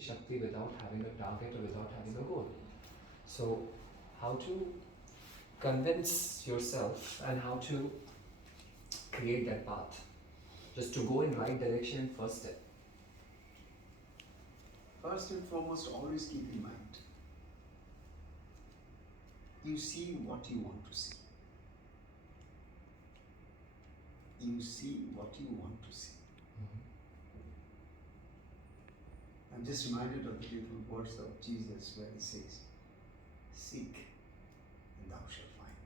Shakti without having a target or without having a goal. So, how to convince yourself and how to create that path? Just to go in right direction, first step. First and foremost, always keep in mind, you see what you want to see. You see what you want to see. I'm just reminded of the beautiful words of Jesus where he says, seek and thou shalt find.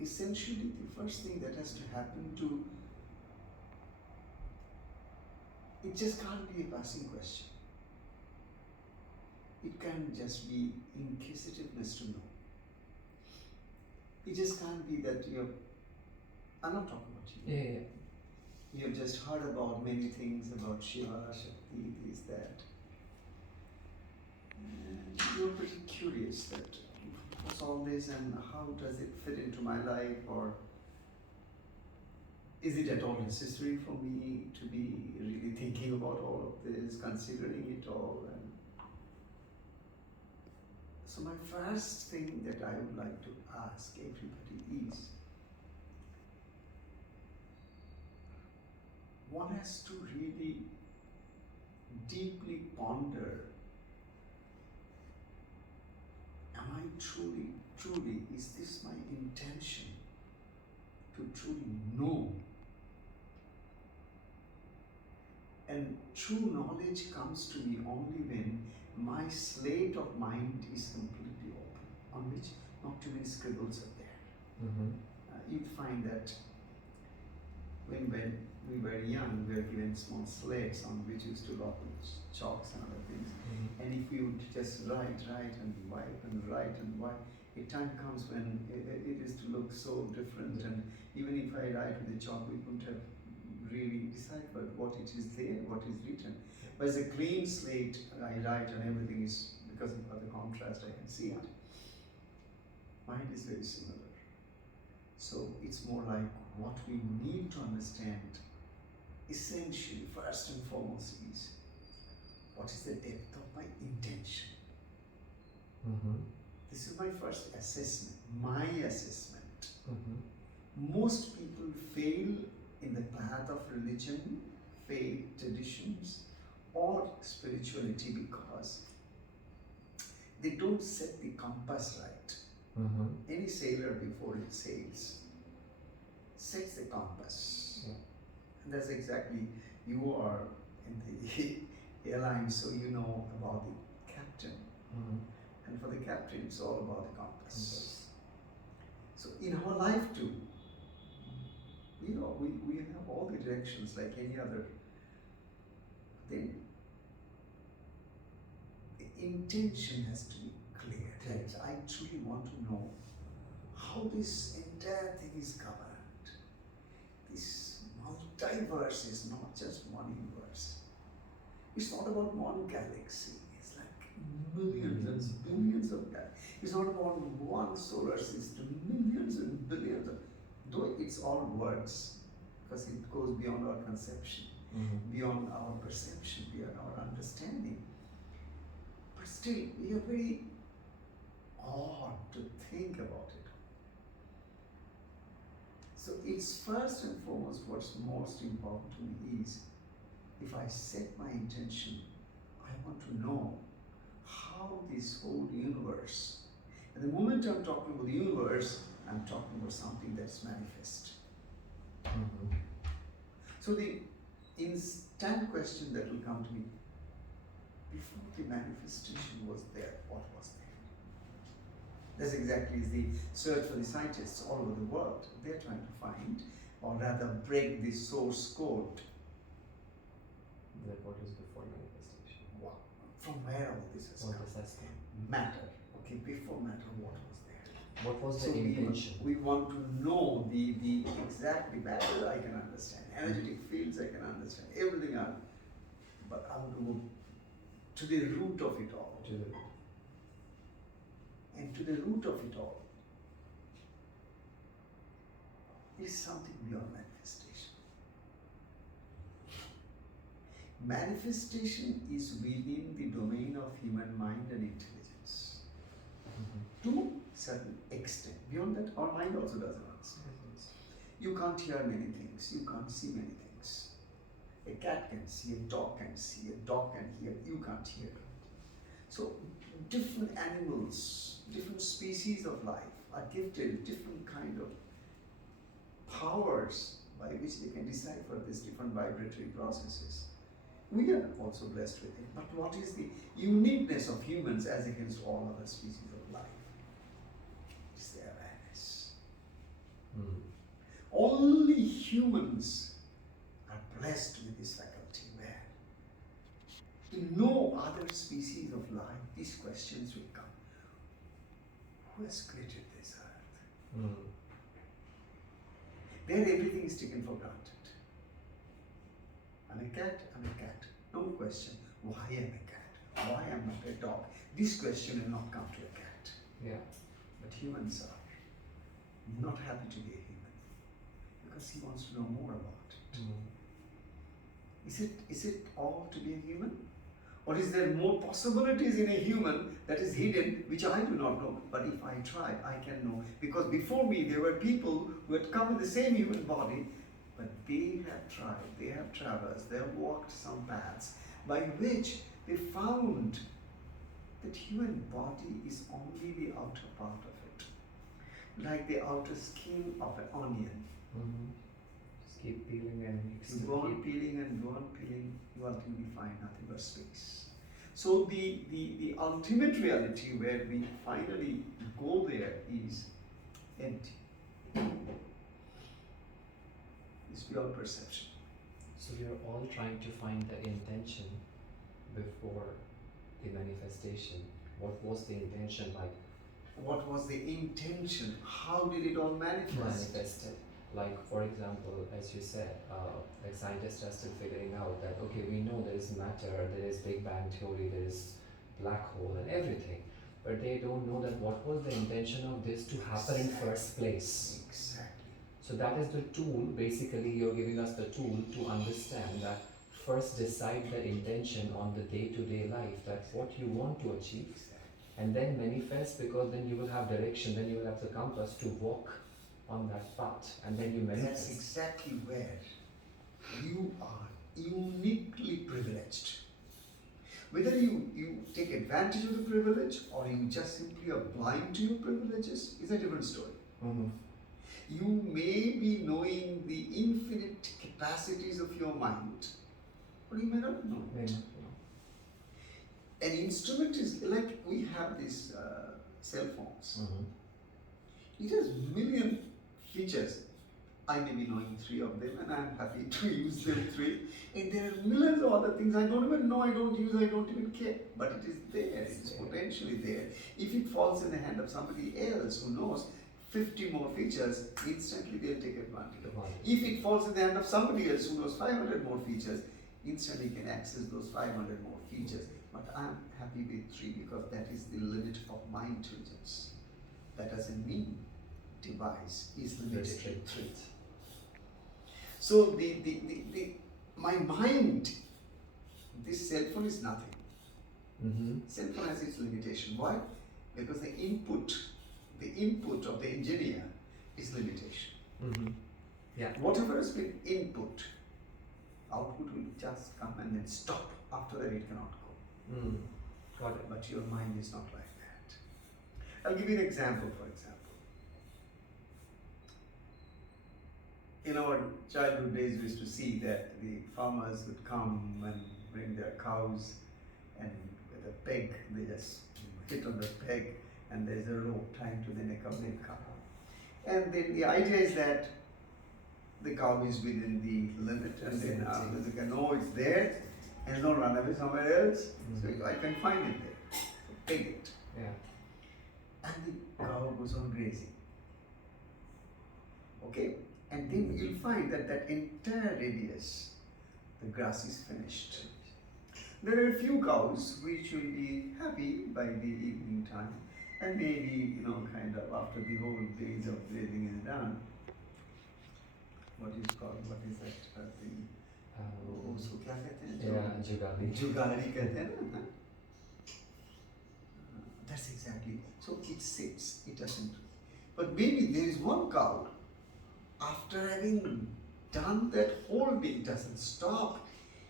Essentially, the first thing that has to happen to, it just can't be a passing question. It can just be inquisitiveness to know. It just can't be that I'm not talking about you. Yeah. You have just heard about many things about Shiva, Shakti, this, that. And you're pretty curious that what's all this and how does it fit into my life, or is it at all necessary for me to be really thinking about all of this, considering it all? And so my first thing that I would like to ask everybody is, one has to really deeply ponder, am I truly, is this my intention to truly know? And true knowledge comes to me only when my slate of mind is completely open, on which not too many scribbles are there. You'd find that when we were young, we were given small slates on which we used to write with chalks and other things. And if we would just write and wipe and write and wipe, a time comes when it is to look so different. And even if I write with a chalk, we couldn't have really deciphered what it is there, what is written. But as a clean slate, I write and everything is, because of the contrast, I can see it. Mind is very similar. So it's more like what we need to understand, essentially, first and foremost, is what is the depth of my intention. This is my first assessment, my assessment. Most people fail in the path of religion, faith, traditions, or spirituality because they don't set the compass right. Any sailor before it sails sets the compass. And that's exactly, you are in the airline, so you know about the captain. And for the captain, it's all about the compass. So in our life too, we have all the directions like any other thing. The intention has to be clear. That I truly want to know how this entire thing is governed. This multiverse is not just one universe. It's not about one galaxy. It's like millions and billions of galaxies. It's not about one solar system, millions and billions of, though it's all words, because it goes beyond our conception, beyond our perception, beyond our understanding. But still, we are very odd to think about it. So it's first and foremost, what's most important to me is, if I set my intention, I want to know how this whole universe, and the moment I'm talking about the universe, I'm talking about something that's manifest. So the instant question that will come to me, before the manifestation was there, what was there? That's exactly the search for the scientists all over the world. They're trying to find, or rather break the source code. That what is before manifestation? Wow. From where all this has come? Matter. Okay, before matter, what was there? What was the intention? We want to know the exactly matter I can understand. Energetic fields I can understand. Everything else. But I want to go to the root of it all. And to the root of it all is something beyond manifestation. Manifestation is within the domain of human mind and intelligence. To certain extent. Beyond that, our mind also doesn't understand. You can't hear many things, you can't see many things. A cat can see, a dog can see, a dog can hear, you can't hear. So different animals, different species of life are gifted with different kind of powers by which they can decipher these different vibratory processes. We are also blessed with it. But what is the uniqueness of humans as against all other species of life? It's their awareness. Only humans are blessed with this faculty where in no other species of life these questions will come. Who has created this earth? There everything is taken for granted. I'm a cat, I'm a cat. No question. Why am I a cat? Why am I not a dog? This question will not come to a cat. Yeah. But humans are not happy to be a human because he wants to know more about it. Is it all to be a human? Or is there more possibilities in a human that is hidden, which I do not know? But if I try, I can know. Because before me, there were people who had come in the same human body, but they have tried, they have traversed, they have walked some paths by which they found that human body is only the outer part of it. Like the outer skin of an onion. Just keep peeling and You go on peeling and go on peeling, you ultimately find nothing but space. So the ultimate reality where we finally go there is empty. It's pure perception. So we are all trying to find the intention before the manifestation. What was the intention like? What was the intention? How did it all manifest? Manifested. Like, for example, as you said, like scientists are still figuring out that, okay, we know there is matter, there is Big Bang theory, there is black hole and everything, but they don't know that what was the intention of this to happen in first place. Exactly. So that is the tool, basically you're giving us the tool to understand that first decide the intention on the day-to-day life, that what you want to achieve, and then manifest, because then you will have direction, then you will have the compass to walk on that path, and then you manifest. That's exactly where you are uniquely privileged. Whether you take advantage of the privilege or you just simply are blind to your privileges is a different story. You may be knowing the infinite capacities of your mind, but you may not know it. An instrument is like we have these cell phones. It has million features. I may be knowing 3 of them and I'm happy to use them 3. And there are millions of other things I don't even know, I don't use, I don't even care. But it is there, it's potentially there. If it falls in the hand of somebody else who knows 50 more features, instantly they'll take advantage of it. If it falls in the hand of somebody else who knows 500 more features, instantly can access those 500 more features. But I'm happy with 3 because that is the limit of my intelligence. That doesn't mean device is limited to 3. So my mind, this cell phone is nothing. Cell phone has its limitation. Why? Because the input of the engineer is limitation. Yeah. Whatever has been input, output will just come and then stop. After that it cannot go. Got it. But your mind is not like that. I'll give you an example, for example. In our childhood days, we used to see that the farmers would come and bring their cows, and with a peg, they just hit on the peg, and there's a rope tied to the neck of the cow. And then the idea is that the cow is within the limit, and then they can know it's there, and don't run away somewhere else. So I can find it there. So peg it. Yeah. And the cow goes on grazing. Okay? And then you'll find that that entire radius, the grass is finished. There are a few cows which will be happy by the evening time, and maybe, kind of after the whole days of grazing is done. What is that? Yeah, Jugaadi. जुगाड़ी कहते हैं ना. That's exactly. So it sits, it doesn't. But maybe there is one cow, after having done that whole day, it doesn't stop.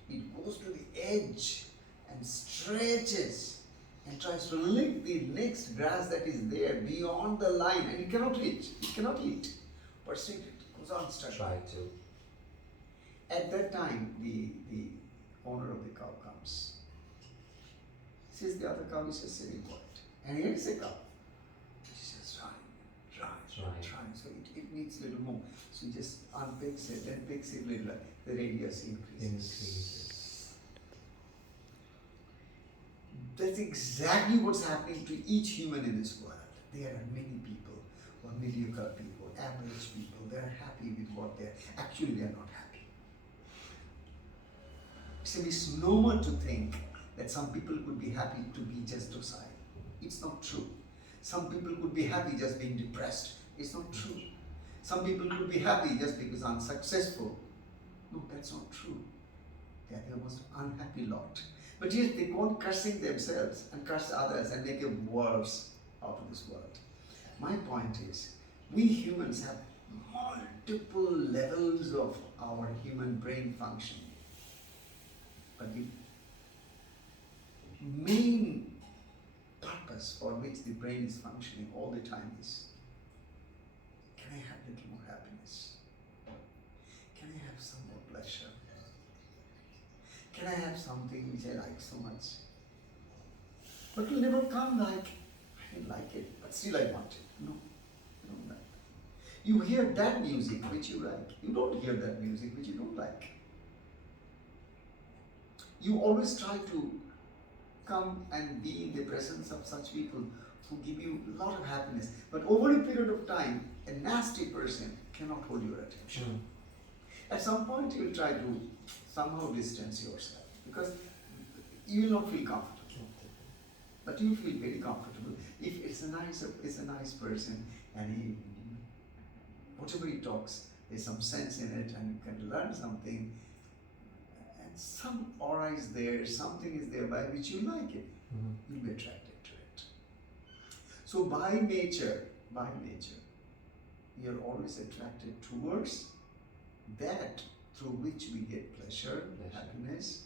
It goes to the edge and stretches and tries to lick the next grass that is there beyond the line, and it cannot reach, it cannot eat. But still it goes on struggling. Try to. At that time, the owner of the cow comes. Sees the other cow is just sitting quiet. And here is a cow. She's just trying. So it needs a little more. So he just unpicks it and picks it little. The radius increases. That's exactly what's happening to each human in this world. There are many people who are mediocre people, average people. They are happy with what they are. Actually, they are not happy. It's a misnomer to think that some people could be happy to be just docile. It's not true. Some people could be happy just being depressed. It's not true. Some people could be happy just because unsuccessful. No, that's not true. They are the most unhappy lot. But yes, they go on cursing themselves and curse others and make a worse out of this world. My point is, we humans have multiple levels of our human brain function. But the main purpose for which the brain is functioning all the time is, can I have a little more happiness? Can I have some more pleasure? Can I have something which I like so much? But it will never come like, I didn't like it, but still I want it. No, I don't like that. You hear that music which you like. You don't hear that music which you don't like. You always try to come and be in the presence of such people who give you a lot of happiness. But over a period of time, a nasty person cannot hold your attention. At some point, you will try to somehow distance yourself because you will not feel comfortable. But you feel very comfortable if it's a nice person, and he, whatever he talks, there's some sense in it, and you can learn something. Some aura is there, something is there by which you like it. You'll be attracted to it. So by nature, you're always attracted towards that through which we get pleasure, happiness,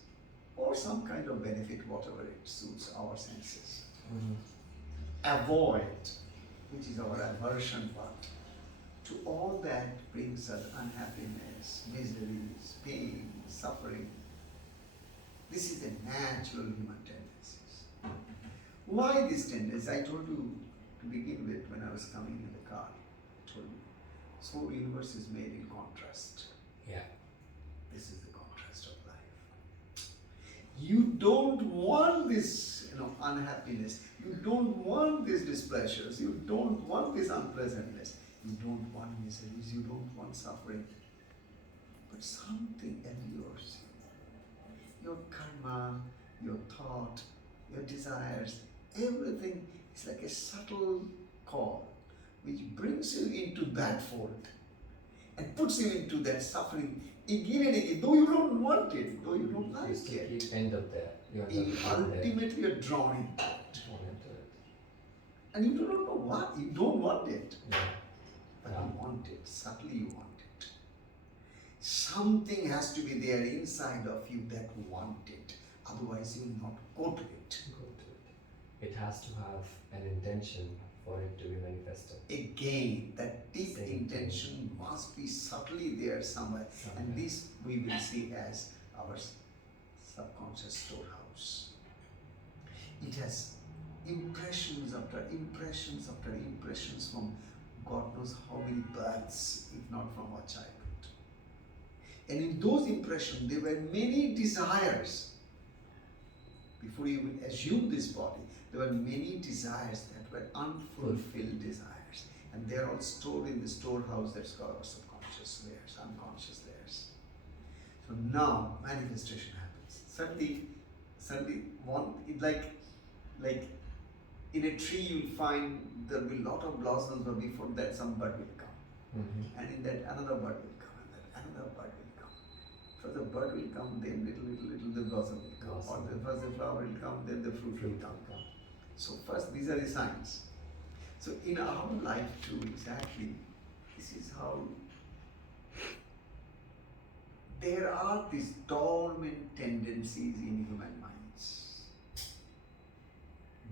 or some kind of benefit, whatever it suits our senses. Avoid, which is our aversion part, to all that brings us unhappiness, miseries, pain, suffering. This is the natural human tendencies. Why this tendency? I told you to begin with when I was coming in the car. I told you, this whole universe is made in contrast. Yeah. This is the contrast of life. You don't want this, unhappiness. You don't want these displeasures. You don't want this unpleasantness. You don't want miseries. You don't want suffering. But something allures you. Your karma, your thought, your desires, everything is like a subtle call which brings you into that fold and puts you into that suffering again and again, though you don't want it, though you don't like it. You end up there. Ultimately, you're drawn into it. And you do not know what. You don't want it. Yeah. But you want it. Subtly you want it. Something has to be there inside of you that want it. Otherwise, you will not go to it. It has to have an intention for it to be manifested. Again, that deep intention must be subtly there somewhere. And this we will see as our subconscious storehouse. It has impressions after impressions after impressions from God knows how many births, if not from our childhood. And in those impressions, there were many desires. Before you even assume this body, there were many desires that were unfulfilled desires. And they're all stored in the storehouse that's called our subconscious layers, unconscious layers. So now manifestation happens. Suddenly one, like in a tree you'll find there'll be a lot of blossoms, but before that some bud will come. And in that another bud will come, and that another bud will come. First the bird will come, then little the blossom will come. Or first the flower will come, then the fruit will come. So first these are the signs. So in our life too, exactly, this is how there are these dormant tendencies in human minds.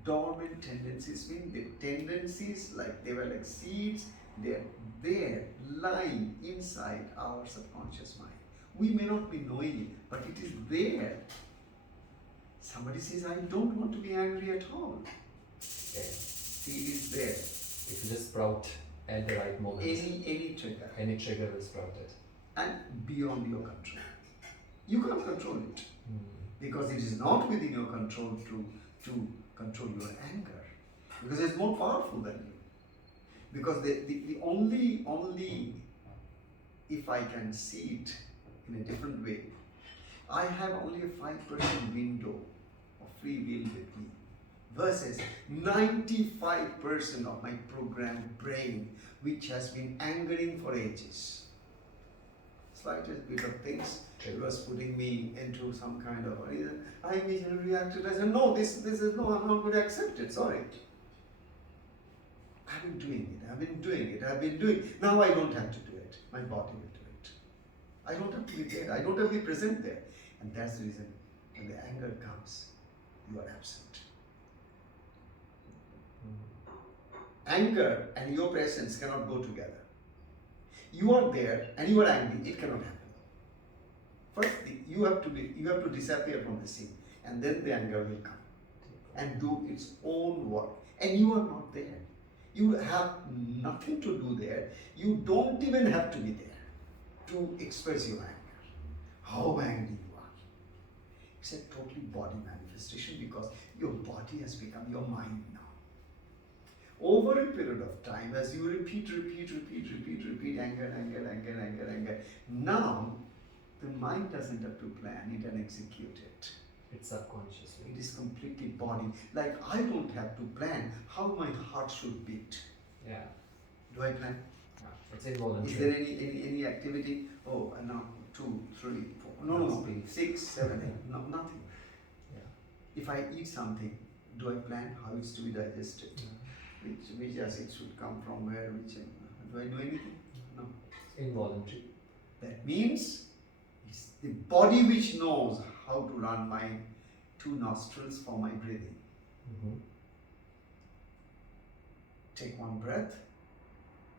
Dormant tendencies mean the tendencies they were like seeds, they're there lying inside our subconscious mind. We may not be knowing it, but it is there. Somebody says, I don't want to be angry at all. Okay. Seed is there. If you just sprout at the right moment. Any trigger. Any trigger will sprout it. And beyond your control. You can't control it. Because it is not within your control to control your anger. Because it's more powerful than you. Because the only if I can see it in a different way, I have only a 5% window of free will with me versus 95% of my programmed brain which has been angering for ages. Slightest bit of things, it was putting me into some kind of I immediately reacted. I said, no, this is no, I'm not going to accept it, sorry. I've been doing it. Now I don't have to do it. My body will do it. I don't have to be there. I don't have to be present there. And that's the reason when the anger comes, you are absent. Anger and your presence cannot go together. You are there and you are angry. It cannot happen. First, you have to disappear from the scene, and then the anger will come and do its own work. And you are not there. You have nothing to do there. You don't even have to be there to express your anger. How angry you are. It's a totally body manifestation because your body has become your mind now. Over a period of time, as you repeat anger, now the mind doesn't have to plan it and execute it. It's subconsciously. It is completely body. Like I don't have to plan how my heart should beat. Yeah. Do I plan? Yeah. It's involuntary. Is there any activity? Oh, no, 2, 3, 4. No, 6, 7, 8. No, nothing. Yeah. If I eat something, do I plan how it's to be digested? Yeah. Which acid should come from where? Do I do anything? No. Involuntary. That means it's the body which knows how to run my 2 nostrils for my breathing. Take 1 breath,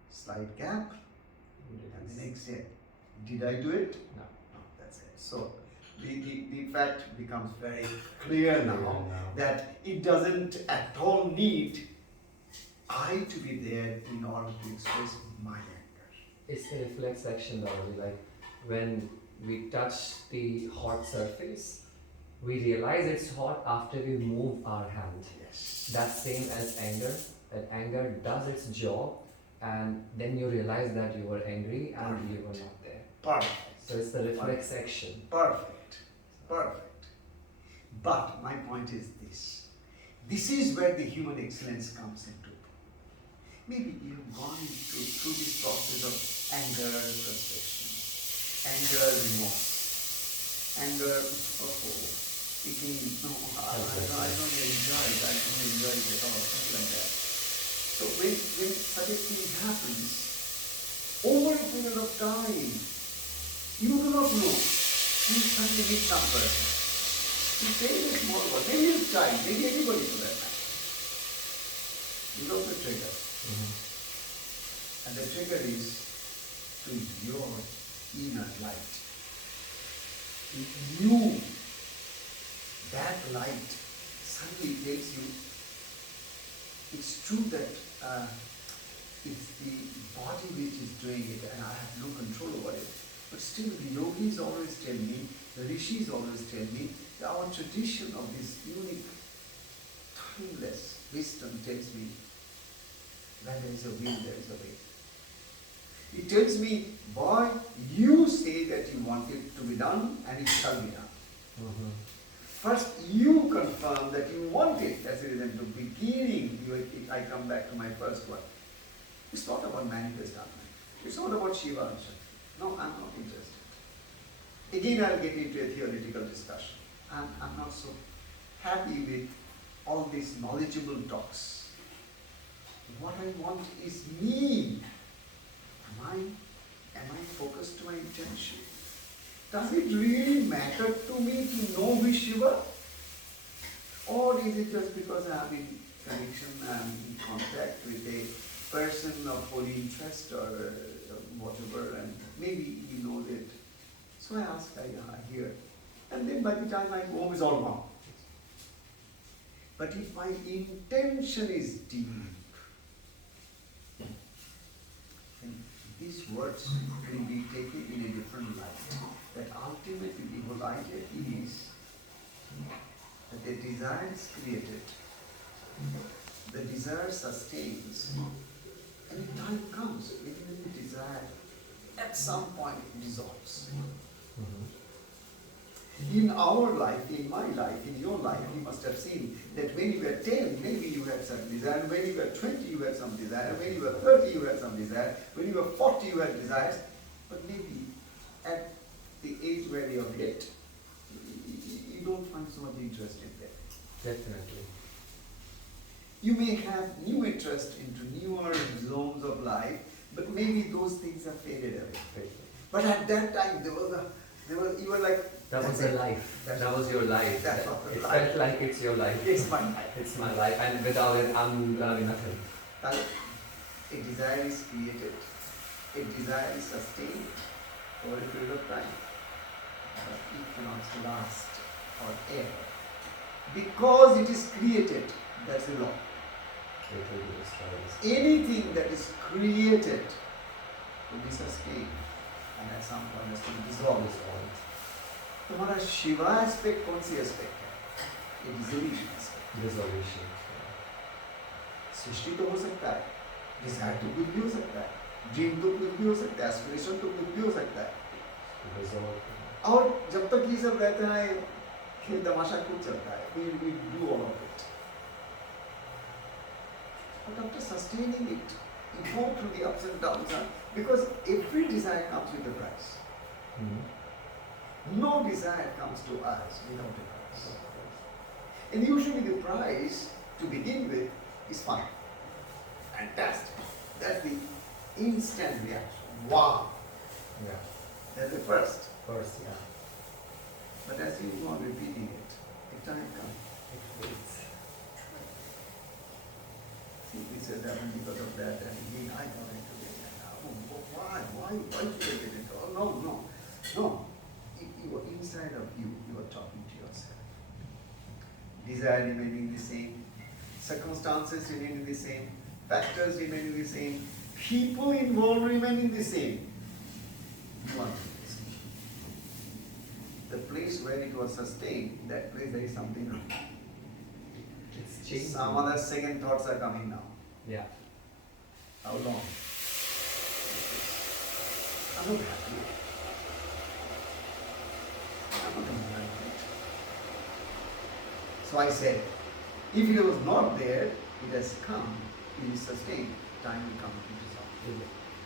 slight gap, and then exhale. Did I do it? No. No, that's it. So the fact becomes very clear now that it doesn't at all need I to be there in order to express my anger. It's the reflex action, Dharani. Like when we touch the hot surface, we realize it's hot after we move our hand. Yes. That's same as anger. That anger does its job, and then you realize that you were angry and you were not there. Perfect. So it's the reflex action. Perfect. But my point is this. This is where the human excellence comes into. Maybe you have gone through this process of anger, frustration, anger, remorse, anger, thinking, no, I don't enjoy it, I don't enjoy it at all, something like that. So when such a thing happens, over a period of time, you do not know, you suddenly meet some person. You say a small word, maybe a child, maybe anybody for that matter. Without the trigger. And the trigger is to your inner light. If you, that light suddenly takes you, it's true that it's the body which is doing it and I have no control over it. But still the yogis always tell me, the rishis always tell me, that our tradition of this unique, timeless wisdom tells me, where there is a will, there is a way. It tells me, boy, you say that you want it to be done and it shall be done. First, you confirm that you want it. That's the reason. The beginning, I come back to my first one. It's not about manifest Atman. It's not about Shiva and Shakti. No, I'm not interested. Again, I'll get into a theoretical discussion. I'm not so happy with all these knowledgeable talks. What I want is me. Am I focused to my intention? Does it really matter to me to know who is Shiva? Or is it just because I am in connection, I am in contact with a person of holy interest or whatever, and maybe he knows it. So I ask, I hear. And then by the time I go home, it's all gone. But if my intention is deep, then these words will be taken in a different light. That ultimately the whole idea is that the desire is created, the desire sustains, and the time comes when the desire at some point dissolves. In our life, in my life, in your life, you must have seen that when you were 10, maybe you had some desire, when you were 20, you had some desire, when you were 30, you had some desire, when you were 40, you had desires, but maybe at the age where you are yet, you don't find so much interest in that. Definitely. You may have new interest into newer zones of life, but maybe those things have faded away. But at that time, you were like, that was your life. That was your life. That's not it life. felt like it's your life. It's my life. It's my life, and without it, I'm nothing. A desire is created. A desire is sustained over a period of time. But it cannot last forever. Because it is created, that's the law. Anything that is created will be sustained, and at some point has to be dissolved. तुम्हारा Shiva aspect कौन सी aspect है? ये dissolution aspect. Dissolution. सृष्टि तो हो सकता है, Dzire तो कुछ भी हो सकता है, ड्रीम तो कुछ भी हो सकता है, एस्पिरेशन तो कुछ भी हो सकता है। और जब तक ये सब रहता है, खेल तमाशा कुछ चलता है, we do all of it. But after sustaining it, you go through the ups and downs, because every desire comes with a price. No desire comes to us without a price. And usually the price to begin with is fun. Fantastic. That's the instant reaction. Wow. Yeah. That's the first. First, yeah. But as you go on repeating it, the time comes. It fades. See, we said that and because of that, and again I got into it. Why did I get into it? Oh, no. You are inside of you are talking to yourself. Desire remaining the same, circumstances remaining the same, factors remaining the same, people involved remaining the same. One place. The place where it was sustained, that place there is something wrong. It's changing. Some other second thoughts are coming now. Yeah. How long? I'm not happy. So I said, if it was not there, it has come, it is sustained, time will come to resolve.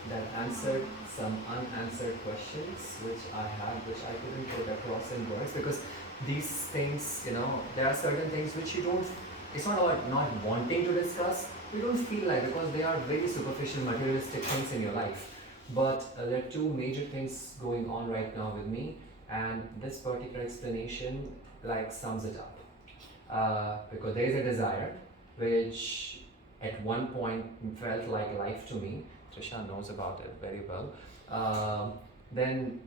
That answered some unanswered questions which I had, which I couldn't put across in words, because these things, there are certain things which you don't, it's not about not wanting to discuss, you don't feel like, because they are very superficial materialistic things in your life. But there are two major things going on right now with me, and this particular explanation sums it up. Because there is a desire which at one point felt like life to me. Trisha knows about it very well. Then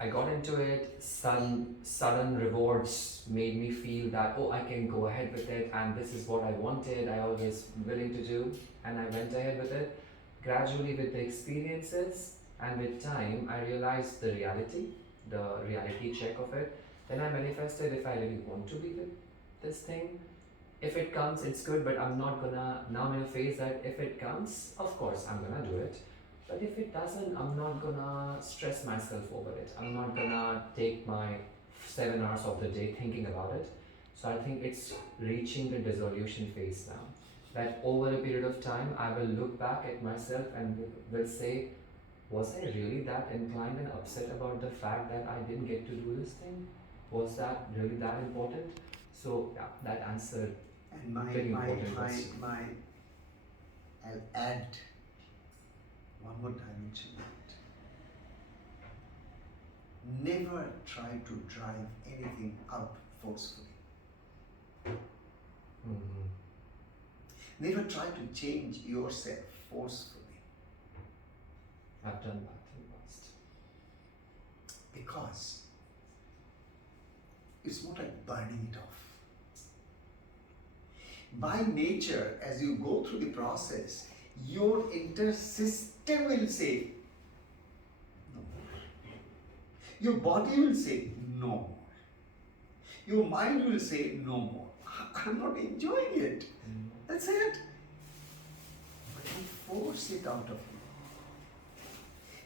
I got into it, sudden rewards made me feel that, I can go ahead with it, and this is what I wanted, I always willing to do, and I went ahead with it. Gradually with the experiences and with time, I realized the reality check of it. Then I manifested if I really want to be with this thing. If it comes, it's good, but I'm not gonna, now I'm in a phase that if it comes, of course I'm gonna do it. But if it doesn't, I'm not gonna stress myself over it. I'm not gonna take my 7 hours of the day thinking about it. So I think it's reaching the dissolution phase now. That over a period of time, I will look back at myself and will say, was I really that inclined and upset about the fact that I didn't get to do this thing? Was that really that important? So yeah, that answered And very important question. I'll add one more dimension to it. Never try to drive anything out forcefully. Mm-hmm. Never try to change yourself forcefully. I've done that in the past. Because it's more like burning it off. By nature, as you go through the process, your inner system will say no more. Your body will say no more. Your mind will say no more. I'm not enjoying it. That's it. But you force it out of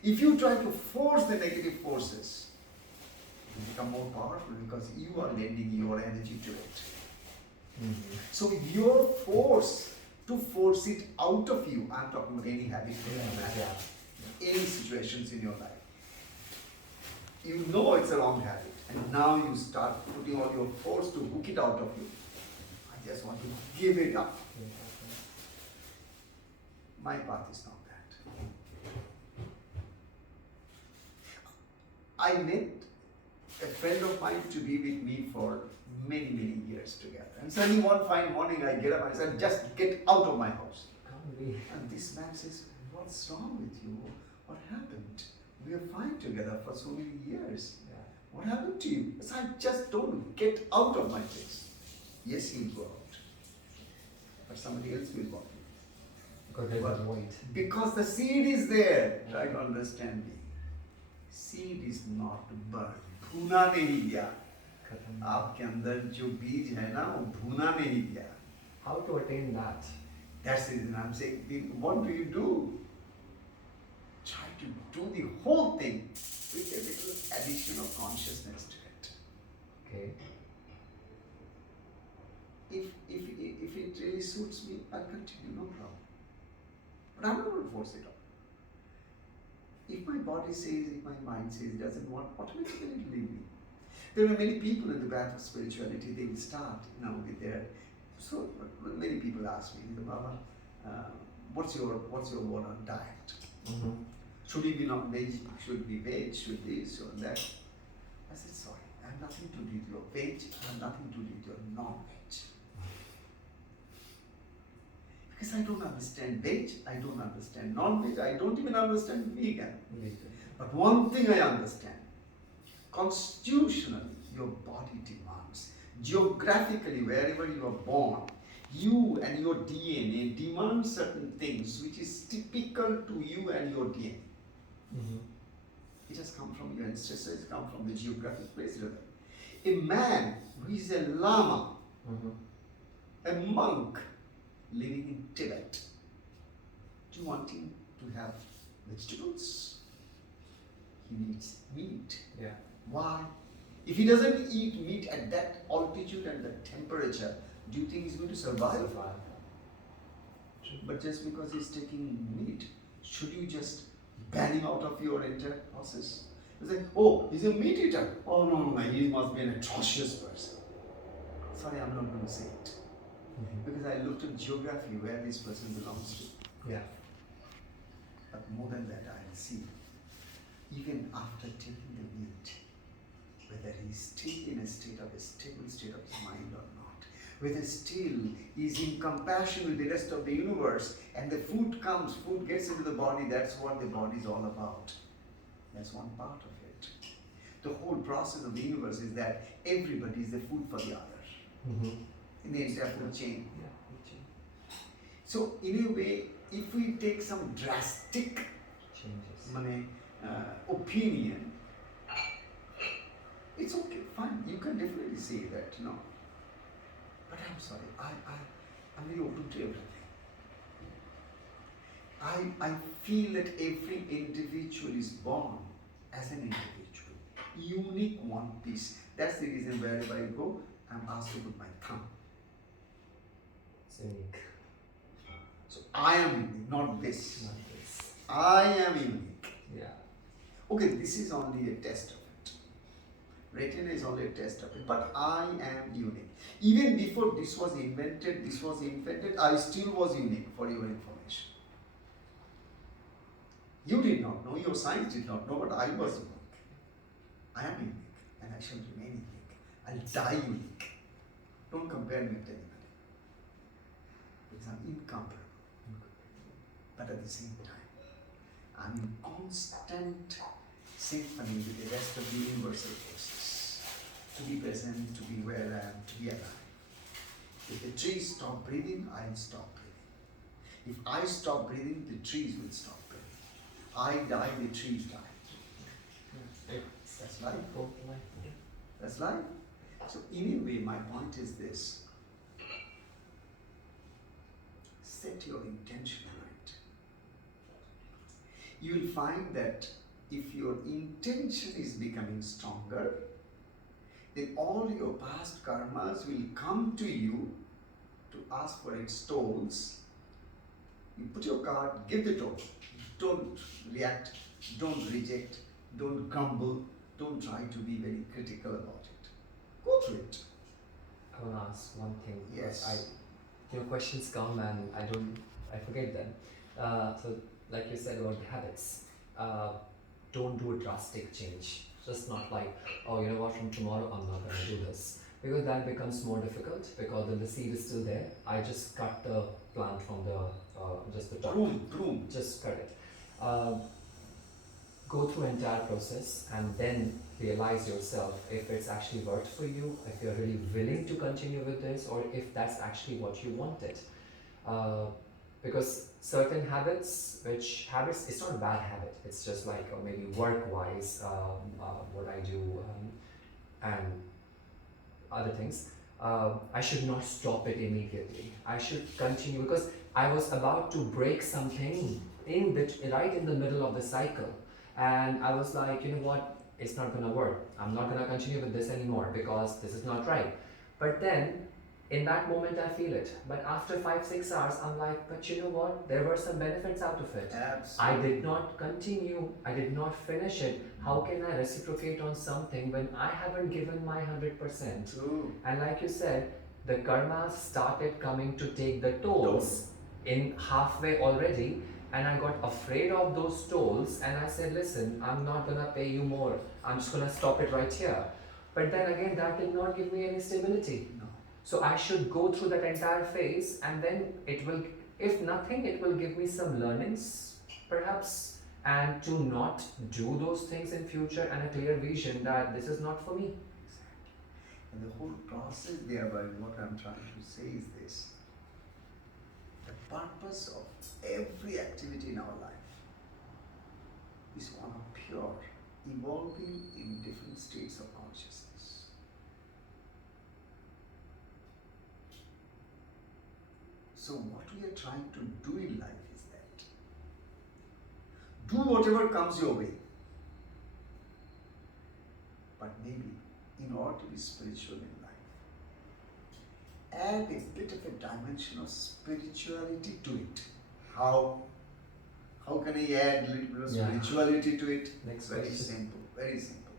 you. If you try to force the negative forces, you become more powerful because you are lending your energy to it. Mm-hmm. So your force to force it out of you, I'm talking about any habit, any situations in your life. You know it's a wrong habit, and now you start putting all your force to hook it out of you. I just want to give it up. My path is not that. I met a friend of mine to be with me for many, many years together. And suddenly one fine morning I get up and I said, just get out of my house. And this man says, what's wrong with you? What happened? We are fine together for so many years. Yeah. What happened to you? I said, I just told him, get out of my place. Yes, he'll go out. But somebody else will walk in. Because there's a void. Because the seed is there. Try to understand me. Seed is not burned. भूना नहीं गया. आपके अंदर जो बीज है ना वो भूना नहीं गया. How to attain that? That's the reason I'm saying, what do you do? Try to do the whole thing with a little addition of consciousness to it. Okay. If it really suits me, I'll continue, no problem. But I'm not going to force it on. If my body says, if my mind says it doesn't want, automatically it will leave me. There are many people in the path of spirituality, they will start, with their, so many people ask me, Baba, what's your word on diet? Mm-hmm. Should we be not veg? Should we veg? Should this or that? I said, sorry, I have nothing to do with your veg, I have nothing to do with your non-veg. Because I don't understand veg, I don't understand non-veg, I don't even understand vegan. But one thing I understand, constitutionally your body demands, geographically wherever you are born, you and your DNA demand certain things which is typical to you and your DNA. Mm-hmm. It has come from your ancestors, it has come from the geographic place. A man who is a lama, a monk, living in Tibet, do you want him to have vegetables? He needs meat. Yeah. Why? If he doesn't eat meat at that altitude and that temperature, do you think he's going to survive? But just because he's taking meat, should you just ban him out of your entire process? You say, oh, he's a meat eater. Oh, no, he must be an atrocious person. Sorry, I'm not going to say it. Because I looked at geography where this person belongs to. Yeah. But more than that, I'll see, even after taking the meat, whether he's still in a state of a stable state of his mind or not, whether still he's in compassion with the rest of the universe, and the food comes, food gets into the body, that's what the body is all about. That's one part of it. The whole process of the universe is that everybody is the food for the other. Mm-hmm. In the entire food chain. Yeah, food chain. So, in a way, if we take some drastic changes, opinion, it's okay, fine. You can definitely say that, But I'm sorry, I'm very open to everything. I feel that every individual is born as an individual, unique one piece. That's the reason wherever I go, I'm asked to put my thumb. It's unique. So I am unique, not this. Not this. I am unique. Yeah. Okay, this is only a test of it. Retina is only a test of it, but I am unique. Even before this was invented, I still was unique, for your information. You did not know, your science did not know, but I was unique. I am unique, and I shall remain unique. I'll die unique. Don't compare me with anybody, because I'm incomparable. But at the same time, I'm in constant symphony with the rest of the universal forces. To be present, to be where I am, to be alive. If the trees stop breathing, I'll stop breathing. If I stop breathing, the trees will stop breathing. I die, the trees die. That's life. That's life. So in a way, my point is this. Set your intention right. You will find that if your intention is becoming stronger, then all your past karmas will come to you to ask for its tolls. You put your card, give the toll. Don't react, don't reject, don't grumble, don't try to be very critical about it. Go through it. I want to ask one thing. Yes. Your questions come and I forget them. So, like you said about habits, don't do a drastic change. Just not like, oh, you know what, from tomorrow I'm not going to do this. Because that becomes more difficult because then the seed is still there. I just cut the plant from just the top. Prune. Just cut it. Go through entire process and then realize yourself if it's actually worked for you, if you're really willing to continue with this, or if that's actually what you wanted. Because certain habits, it's not a bad habit, it's just like maybe work-wise, what I do and other things, I should not stop it immediately. I should continue because I was about to break something right in the middle of the cycle. And I was like, you know what, it's not gonna work. I'm not gonna continue with this anymore because this is not right. But then, in that moment, I feel it. But after 5-6 hours, I'm like, but you know what? There were some benefits out of it. Absolutely. I did not continue. I did not finish it. How can I reciprocate on something when I haven't given my 100%? True. And like you said, the karma started coming to take the tolls in halfway already. And I got afraid of those tolls and I said, listen, I'm not gonna pay you more. I'm just gonna stop it right here. But then again, that did not give me any stability. No. So I should go through that entire phase and then it will, if nothing, it will give me some learnings, perhaps, and to not do those things in future and a clear vision that this is not for me. Exactly. And the whole process thereby, what I'm trying to say is this. The purpose of every activity in our life is one of pure, evolving in different states of consciousness. So what we are trying to do in life is that do whatever comes your way, but maybe in order to be spiritual in life, add a bit of a dimension of spirituality to it. How can I add a little bit of spirituality to it? Very simple, very simple.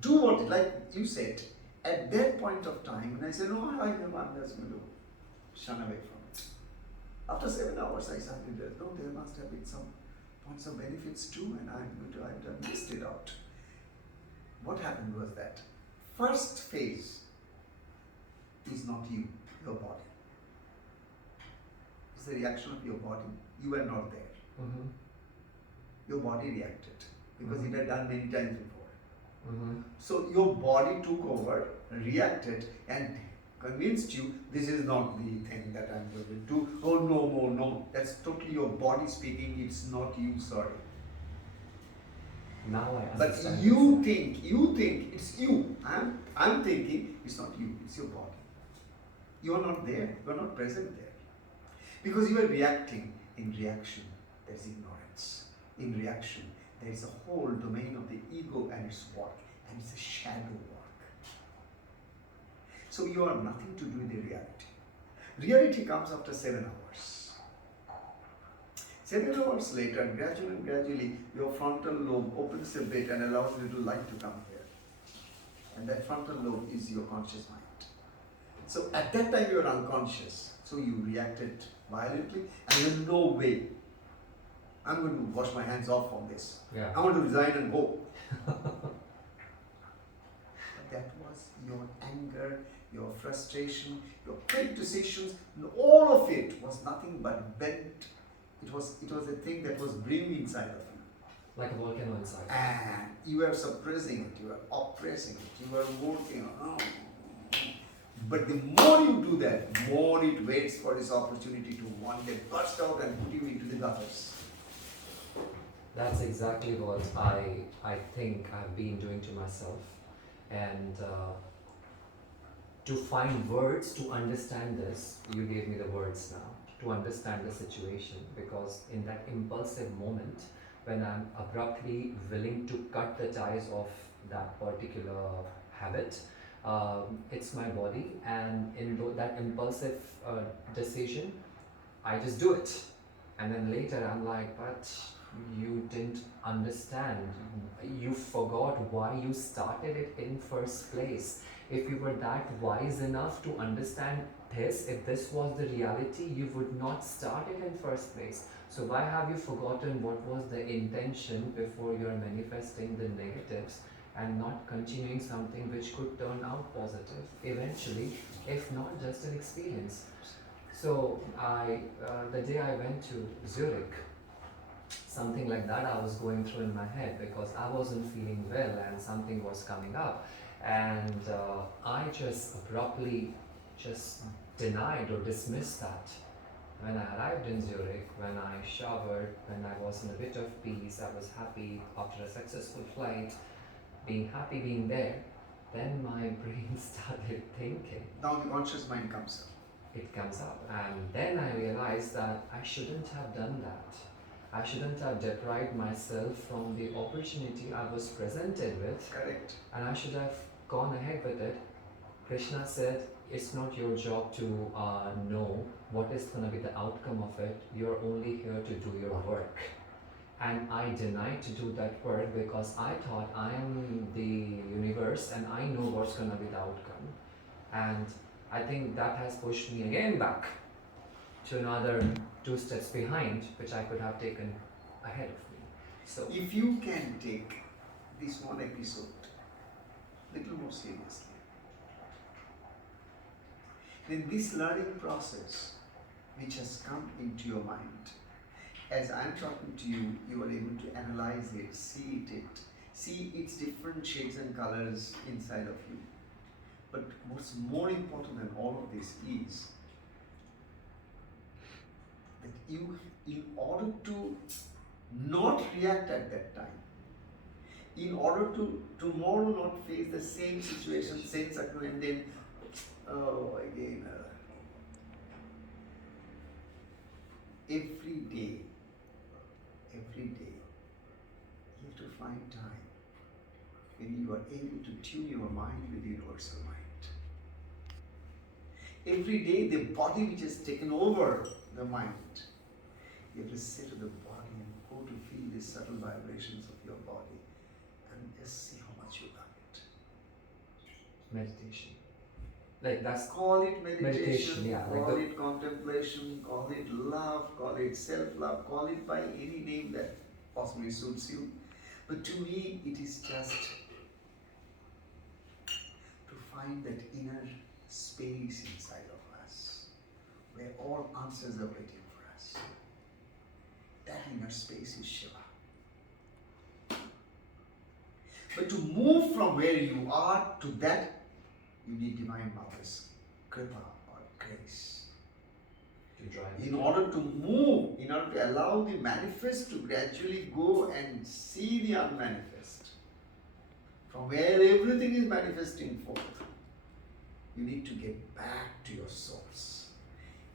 Do what, like you said, at that point of time, when I said, no, I'm just going to shun away from it. After 7 hours, I started, no, there must have been some points of benefits too, and I've missed it out. What happened was that first phase is not you, your body. It's the reaction of your body. You were not there. Mm-hmm. Your body reacted because Mm-hmm. it had done many times before. Mm-hmm. So your body took over, reacted, and convinced you this is not the thing that I'm going to do. Oh no. That's totally your body speaking. It's not you. Sorry. Now I But understand. you think it's you. I'm thinking it's not you. It's your body. You are not there. You are not present there. Because you are reacting. In reaction, there is ignorance. In reaction, there is a whole domain of the ego and its work, and it's a shadow work. So you have nothing to do with the reality. Reality comes after 7 hours. Several hours later, gradually, your frontal lobe opens a bit and allows little light to come here. And that frontal lobe is your conscious mind. So at that time you are unconscious. So you reacted violently and you know, no way. I'm going to wash my hands off from this. Yeah. I want to resign and go. But that was your anger, your frustration, your quick decisions, and all of it was nothing but bent. It was a thing that was brewing inside of you. Like a volcano inside. And you were suppressing it, you were oppressing it, you were working on. But the more you do that, more it waits for its opportunity to one day burst out and put you into the gutters. That's exactly what I think I've been doing to myself. And to find words to understand this, you gave me the words now, to understand the situation. Because in that impulsive moment, when I'm abruptly willing to cut the ties of that particular habit, it's my body, and in that impulsive decision, I just do it. And then later I'm like, but you didn't understand. You forgot why you started it in first place. If you were that wise enough to understand this, if this was the reality, you would not start it in first place. So why have you forgotten what was the intention before you're manifesting the negatives and not continuing something which could turn out positive eventually, if not just an experience? So the day I went to Zurich, something like that I was going through in my head, because I wasn't feeling well and something was coming up, and I just abruptly just denied or dismissed that. When I arrived in Zurich, when I showered, when I was in a bit of peace, I was happy after a successful flight, being happy being there, then my brain started thinking. Now the conscious mind comes up. It comes up, and then I realized that I shouldn't have done that. I shouldn't have deprived myself from the opportunity I was presented with. Correct. And I should have gone ahead with it. Krishna said, it's not your job to know what is going to be the outcome of it. You're only here to do your work. And I denied to do that work because I thought I am the universe and I know what's going to be the outcome. And I think that has pushed me again back to another 2 steps behind, which I could have taken ahead of me. So if you can take this one episode a little more seriously, then this learning process which has come into your mind, as I'm talking to you, you are able to analyze it, see its different shades and colors inside of you. But what's more important than all of this is that you, in order to not react at that time, in order to tomorrow not face the same situation, same circle, and then again, every day, you have to find time when you are able to tune your mind with the universal mind. Every day, the body which has taken over the mind, you have to sit to the body and go to feel the subtle vibrations of your body and just see how much you love it. meditation. Like that's Call it meditation, yeah, call it contemplation, call it love, call it self-love, call it by any name that possibly suits you. But to me, it is just to find that inner space inside of us where all answers are waiting for us. That inner space is Shiva. But to move from where you are to that, you need Divine Mother's Kripa or grace. In order to move, in order to allow the manifest to gradually go and see the unmanifest, from where everything is manifesting forth, you need to get back to your source.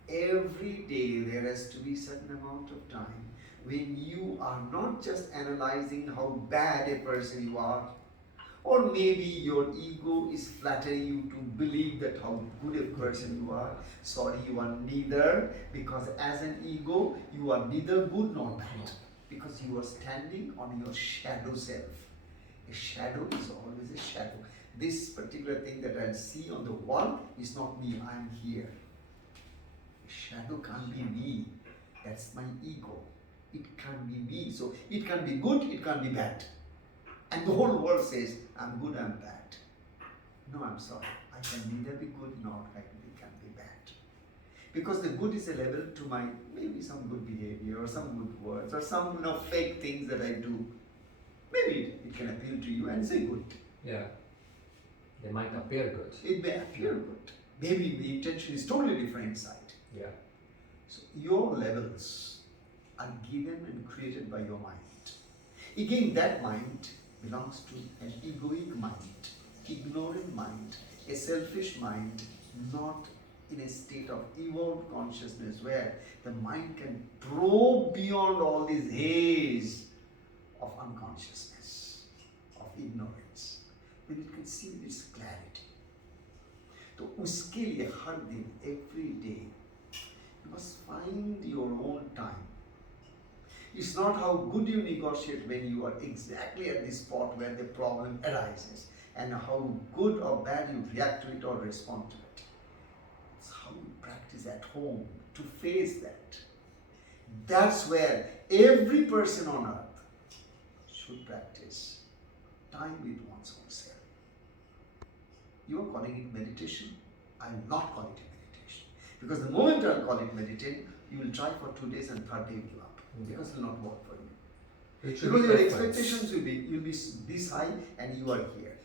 Every day there has to be a certain amount of time when you are not just analyzing how bad a person you are, Or maybe your ego is flattering you to believe that how good a person you are. Sorry, you are neither, because as an ego, you are neither good nor bad. Because you are standing on your shadow self. A shadow is always a shadow. This particular thing that I see on the wall is not me, I am here. A shadow can't be me. That's my ego. It can't be me. So it can be good, it can be bad. And the whole world says, I'm good, I'm bad. No, I'm sorry. I can neither be good nor I can be bad. Because the good is a level to my, maybe some good behavior or some good words or some fake things that I do. Maybe it can appeal to you and say good. Yeah. They might appear good. It may appear good. Maybe the intention is totally different inside. Yeah. So your levels are given and created by your mind. Again, that mind belongs to an egoic mind, ignorant mind, a selfish mind, not in a state of evolved consciousness where the mind can probe beyond all this haze of unconsciousness, of ignorance, when it can see with its clarity. तो उसके लिए हर दिन, every day, you must find your own time. It's not how good you negotiate when you are exactly at the spot where the problem arises, and how good or bad you react to it or respond to it. It's how you practice at home to face that. That's where every person on earth should practice time with one's own self. You are calling it meditation. I will not call it a meditation. Because the moment I will call it meditation, you will try for 2 days and third day you give up. Because it will not work for you. Because your expectations will be this high and you are here.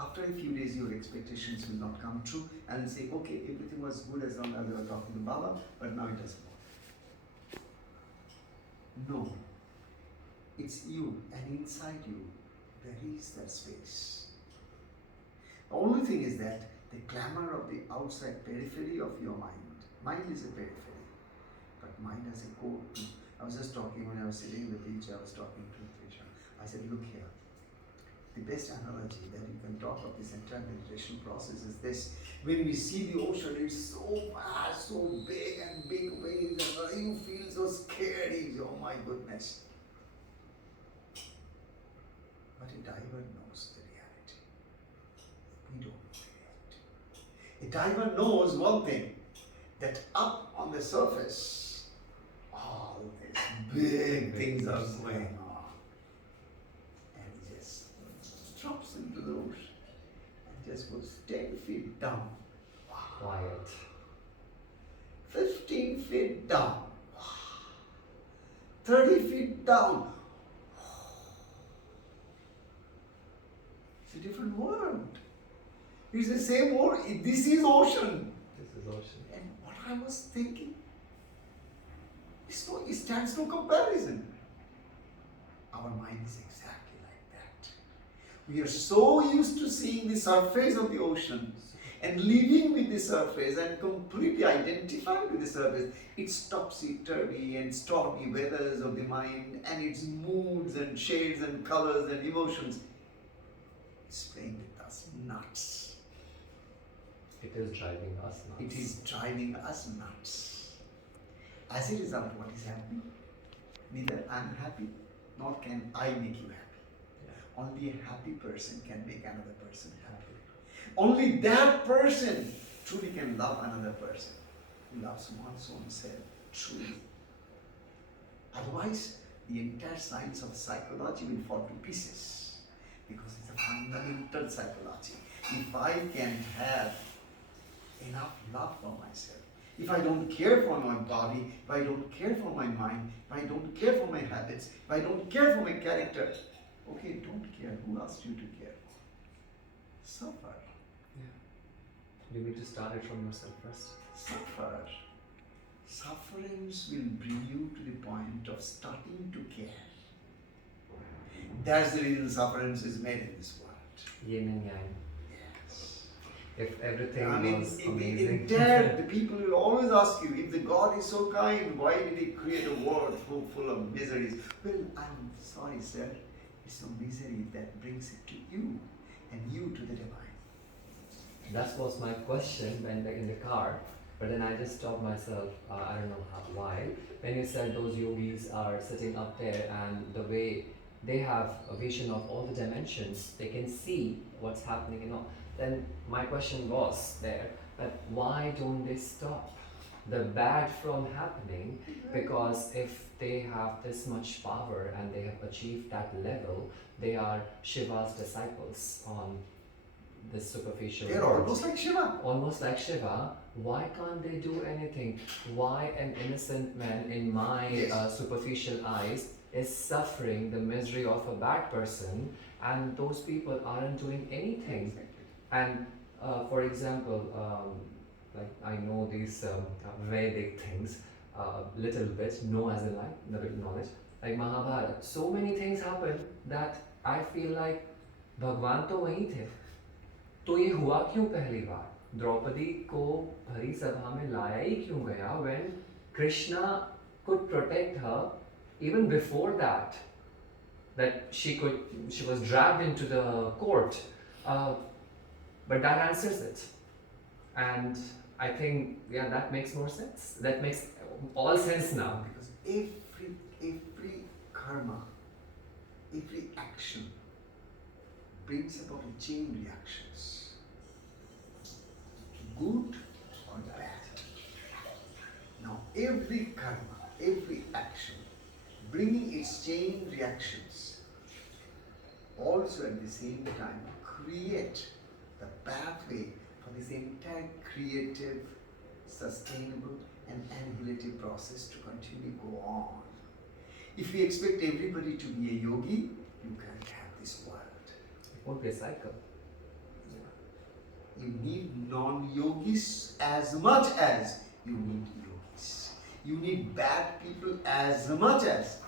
After a few days, your expectations will not come true and say, okay, everything was good as long as I was talking to Baba, but now it doesn't work. No. It's you, and inside you, there is that space. The only thing is that the glamour of the outside periphery of your mind is a periphery, but mind has a core too. I was just talking when I was sitting on the beach, I was talking to Trisha. I said, look here, the best analogy that you can talk of this entire meditation process is this. When we see the ocean, it's so vast, so big and big waves, and you feel so scared, oh my goodness. But a diver knows the reality. We don't know the reality. A diver knows one thing, that up on the surface, all these big things are going on. And he just drops into the ocean and just goes 10 feet down. Wow. Quiet. 15 feet down. Wow. 30 feet down. It's a different world. It's the same world. This is ocean. This is ocean. And what I was thinking, it stands no comparison. Our mind is exactly like that. We are so used to seeing the surface of the ocean and living with the surface and completely identified with the surface. Its topsy-turvy and stormy weathers of the mind and its moods and shades and colors and emotions. It's playing with us nuts. It is driving us nuts. It is driving us nuts. As a result, what is happening? Neither I am happy, nor can I make you happy. Yeah. Only a happy person can make another person happy. Only that person truly can love another person who loves one's own self truly. Otherwise, the entire science of psychology will fall to pieces, because it's a fundamental psychology. If I can't have enough love for myself, if I don't care for my body, if I don't care for my mind, if I don't care for my habits, if I don't care for my character, okay, don't care. Who asked you to care? Suffer. Yeah. You need to start it from yourself first. Suffer. Sufferings will bring you to the point of starting to care. That's the reason sufferance is made in this world. Yin and yang. If everything was in amazing. the people will always ask you, if the God is so kind, why did He create a world full of miseries? Well, I'm sorry, sir. It's no misery that brings it to you. and you to the divine. That was my question when in the car, but then I just stopped myself. I don't know why. When you said those yogis are sitting up there and the way they have a vision of all the dimensions, they can see what's happening, Then my question was there, that why don't they stop the bad from happening? Because if they have this much power and they have achieved that level, they are Shiva's disciples on this superficial They're world. almost like Shiva. Almost like Shiva. Why can't they do anything? Why an innocent man in my superficial eyes is suffering the misery of a bad person, and those people aren't doing anything? And for example, like I know these Vedic things a little bit, know as in like the bit knowledge, like Mahabharata. So many things happen that I feel like भगवान तो वही थे. तो ये हुआ क्यों पहली बार? द्रौपदी को भरी सभा में लाया ही क्यों गया when Krishna could protect her even before that she was dragged into the court, but that answers it, and I think that makes more sense. That makes all sense now. Because every karma, every action brings about a chain reactions, good or bad. Now every karma, every action bringing its chain reactions also at the same time create the pathway for this entire creative, sustainable and annihilative process to continue go on. If we expect everybody to be a yogi, you can't have this world. It won't be a cycle. You need non-yogis as much as you need yogis. You need bad people as much as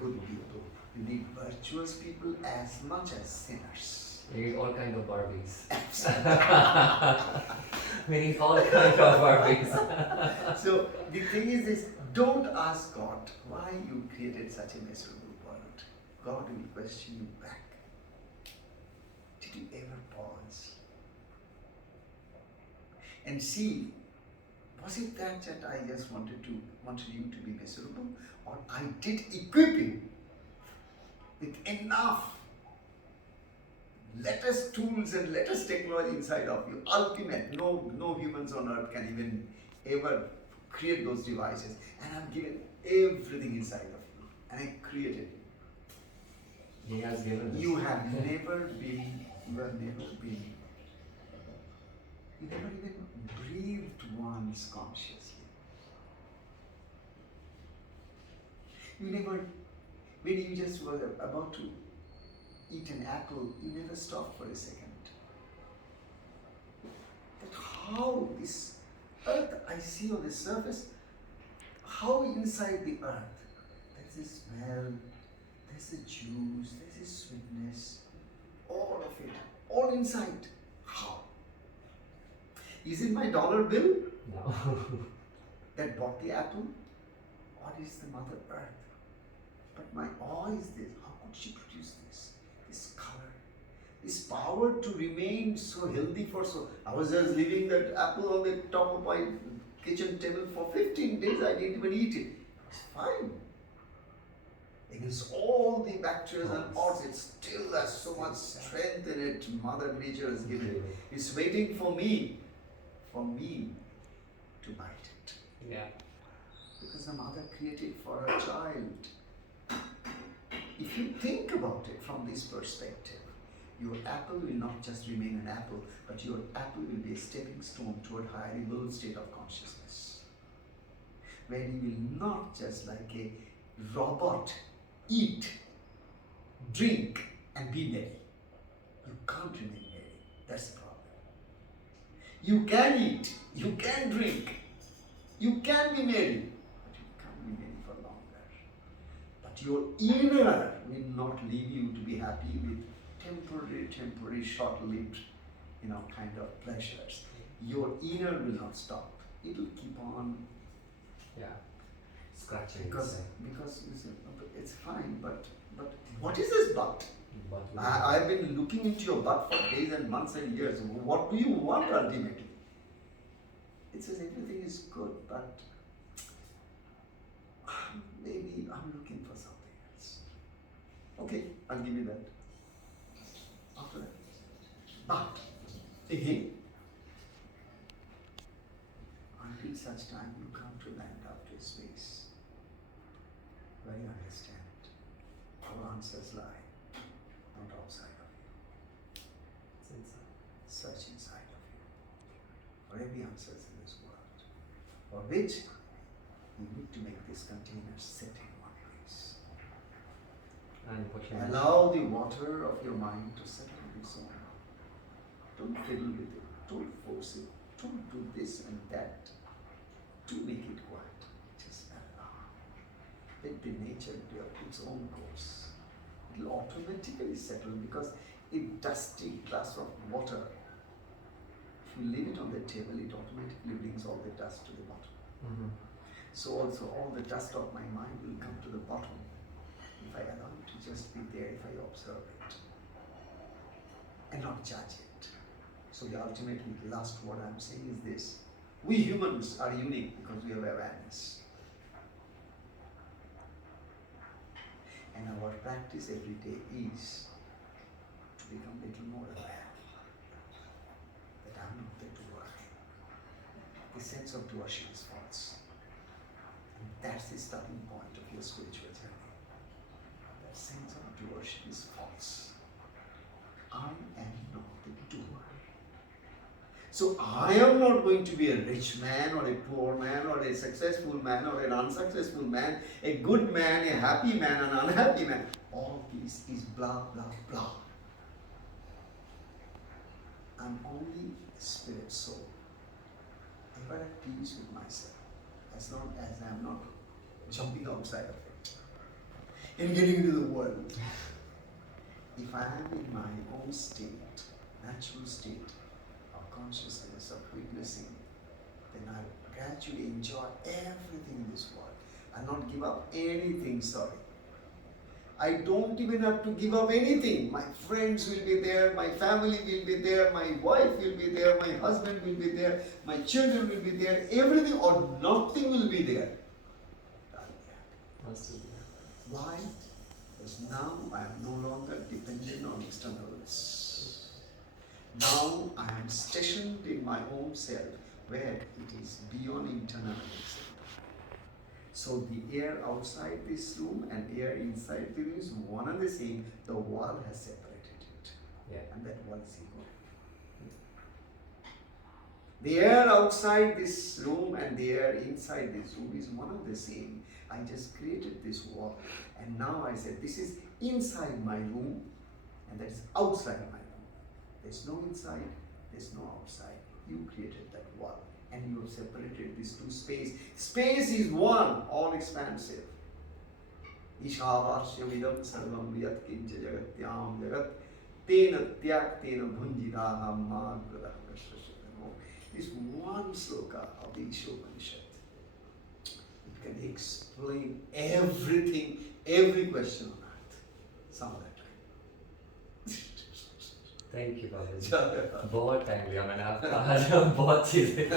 good people. You need virtuous people as much as sinners. We need all kind of Barbies. We need all kind of Barbies. So the thing is don't ask God why you created such a miserable world. God will question you back. Did you ever pause and see, was it that I just wanted you to be miserable, or I did equip you with enough latest tools and latest technology inside of you, ultimate, no humans on earth can even ever create those devices, and I've given everything inside of you, and I created you. He has given us. You never even breathed once consciously. You never, when you just were about to eat an apple, you never stopped for a second. But how this earth I see on the surface, how inside the earth, there's a smell, there's a juice, there's a sweetness, all of it, all inside. How? Is it my dollar bill No. that bought the apple? Or is the Mother Earth? But my awe is this, how could she produce this? This color, this power to remain so healthy for so... I was just leaving that apple on the top of my kitchen table for 15 days, I didn't even eat it. It's fine. Against all the bacteria and odds, it still has so much strength in it. Mother Nature has given it. It's waiting for me to bite it. Yeah. Because the mother created for her child. If you think about it from this perspective, your apple will not just remain an apple, but your apple will be a stepping stone toward higher evolved state of consciousness, where you will not just like a robot eat, drink and be merry. You can't remain merry. That's the problem. You can eat, you can drink, you can be merry, but you can't be merry for longer. But your inner will not leave you to be happy with temporary, short-lived, kind of pleasures. Your inner will not stop. It will keep on. Yeah. Scratching. Because you say, it's fine, but what is this but? I've been looking into your butt for days and months and years. What do you want ultimately? It says everything is good, but maybe I'm looking for something else. Okay, I'll give you that. After that. But, again, until such time you come to land up to a space where you understand our answers lie not outside of you. It's inside. Search inside of you for every answer in this world, for which you need to make this container sit in one place. And what you Allow the water of your mind to settle on its own. Don't fiddle with it. Don't force it. Don't do this and that to make it quiet. Just allow. Let the nature do its own course. It will automatically settle because a dusty glass of water, if you leave it on the table, it automatically brings all the dust to the bottom. Mm-hmm. So also all the dust of my mind will come to the bottom if I allow it to just be there, if I observe it and not judge it. So the ultimately the last word I'm saying is this: we humans are unique because we have awareness. And our practice every day is to become a little more aware that I'm not the doer. The sense of doership is false. And that's the starting point of your spiritual journey. That sense of doership is false. I am not the doer. So I am not going to be a rich man or a poor man or a successful man or an unsuccessful man, a good man, a happy man, an unhappy man. All this is blah, blah, blah. I'm only a spirit soul, ever at peace with myself, as long as I'm not jumping outside of it and getting into the world. If I am in my own state, natural state of consciousness, of witnessing, then I'll gradually enjoy everything in this world. I'll not give up anything, sorry. I don't even have to give up anything. My friends will be there, my family will be there, my wife will be there, my husband will be there, my children will be there, everything or nothing will be there. Why? Because now I am no longer dependent on externals. Now I am stationed in my own self, where it is beyond internal external. So the air outside this room and air inside the room is one and the same. The wall has separated it. Yeah. And that wall is ego. The air outside this room and the air inside this room is one and the same. I just created this wall. And now I said, this is inside my room and that is outside my room. There's no inside, there's no outside. You created that wall. And you have separated these two space. Space is one, all expansive. Ishavasyavidam sarvam vyat kincha jagatyam jagat tena tyaktena bhunjidaham magradam vashvashadano. This one sloka of the Ishopanishad. It can explain everything, every question on earth. Some of that time. Thank you, Babaji. बहुत time लिया मैंने आपका आज बहुत चीजें